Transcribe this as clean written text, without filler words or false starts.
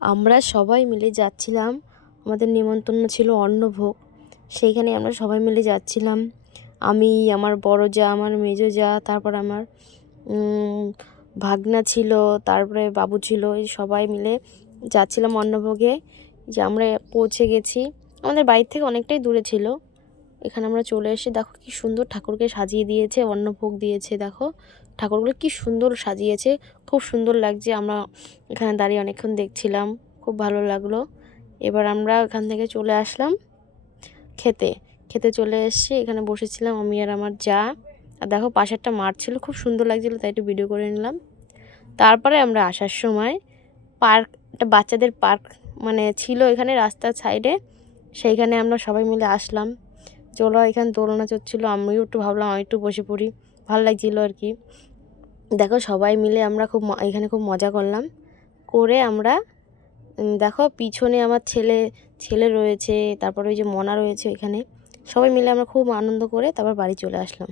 আমরা সবাই মিলে যাচ্ছিলাম, আমাদের নিমন্ত্রণ ছিল অন্নভোগ। সেইখানে আমরা সবাই মিলে যাচ্ছিলাম। আমি, আমার বড় জা, আমার মেজো জা, তারপর আমার ভাগনা ছিল, তারপরে বাবু ছিল, এই সবাই মিলে যাচ্ছিলাম অন্নভোগে। যে আমরা পৌঁছে গেছি, আমাদের বাড়ির থেকে অনেকটাই দূরে ছিল। এখানে আমরা চলে এসে দেখো কি সুন্দর ঠাকুরকে সাজিয়ে দিয়েছে, অন্নভোগ দিয়েছে। দেখো ঠাকুরগুলো কি সুন্দর সাজিয়েছে, খুব সুন্দর লাগছে। আমরা এখানে দাঁড়িয়ে অনেকক্ষণ দেখছিলাম, খুব ভালো লাগলো। এবার আমরা এখান থেকে চলে আসলাম খেতে। খেতে চলে এসেছি, এখানে বসেছিলাম আমি আর আমার জা। আর দেখো পাশে একটা মাঠ ছিল, খুব সুন্দর লাগছিলো, তাই একটু ভিডিও করে নিলাম। তারপরে আমরা আসার সময় পার্ক, একটা বাচ্চাদের পার্ক মানে ছিল এখানে রাস্তার সাইডে, সেইখানে আমরা সবাই মিলে আসলাম। চলো, এখানে দোলনা চড়ছিল, আমিও একটু ভাবলাম আমি একটু বসে পড়ি, ভালো লাগছিলো আর কি। দেখো সবাই মিলে আমরা এখানে খুব মজা করলাম। করে আমরা দেখো পিছনে আমার ছেলে রয়েছে, তারপর ওই যে মনা রয়েছে এখানে, সবাই মিলে আমরা খুব আনন্দ করে তারপর বাড়ি চলে আসলাম।